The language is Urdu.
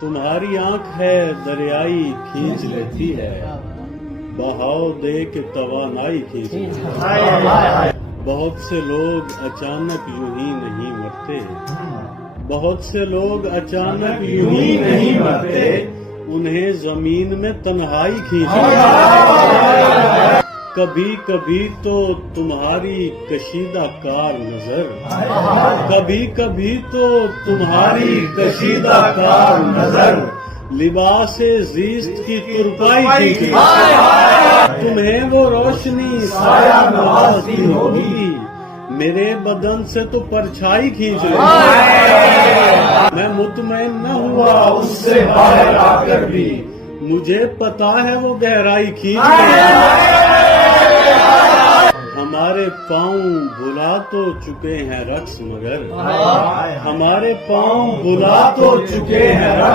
تمہاری آنکھ ہے دریائی کھینچ لیتی ہے، بہاؤ دے کے توانائی کھینچ لیتی ہے۔ بہت سے لوگ اچانک یوں ہی نہیں مرتے، بہت سے لوگ اچانک یوں ہی نہیں مرتے، انہیں زمین میں تنہائی کھینچ لیتی ہے۔ کبھی کبھی تو تمہاری کشیدہ کار نظر، کبھی کبھی تو تمہاری کشیدہ کار نظر لباس زیست کی ترپائی کھینچ لیتی ہے۔ تمہیں وہ روشنی سایہ نوازتی ہوگی، میرے بدن سے تو پرچھائی کھینچ لیتی ہے۔ میں مطمئن نہ ہوا اس سے باہر آ کر بھی، مجھے پتا ہے وہ گہرائی کھینچ لیتی ہے۔ ہمارے پاؤں بھلا تو چکے ہیں رقص، مگر ہمارے پاؤں بھلا تو چکے ہیں رقص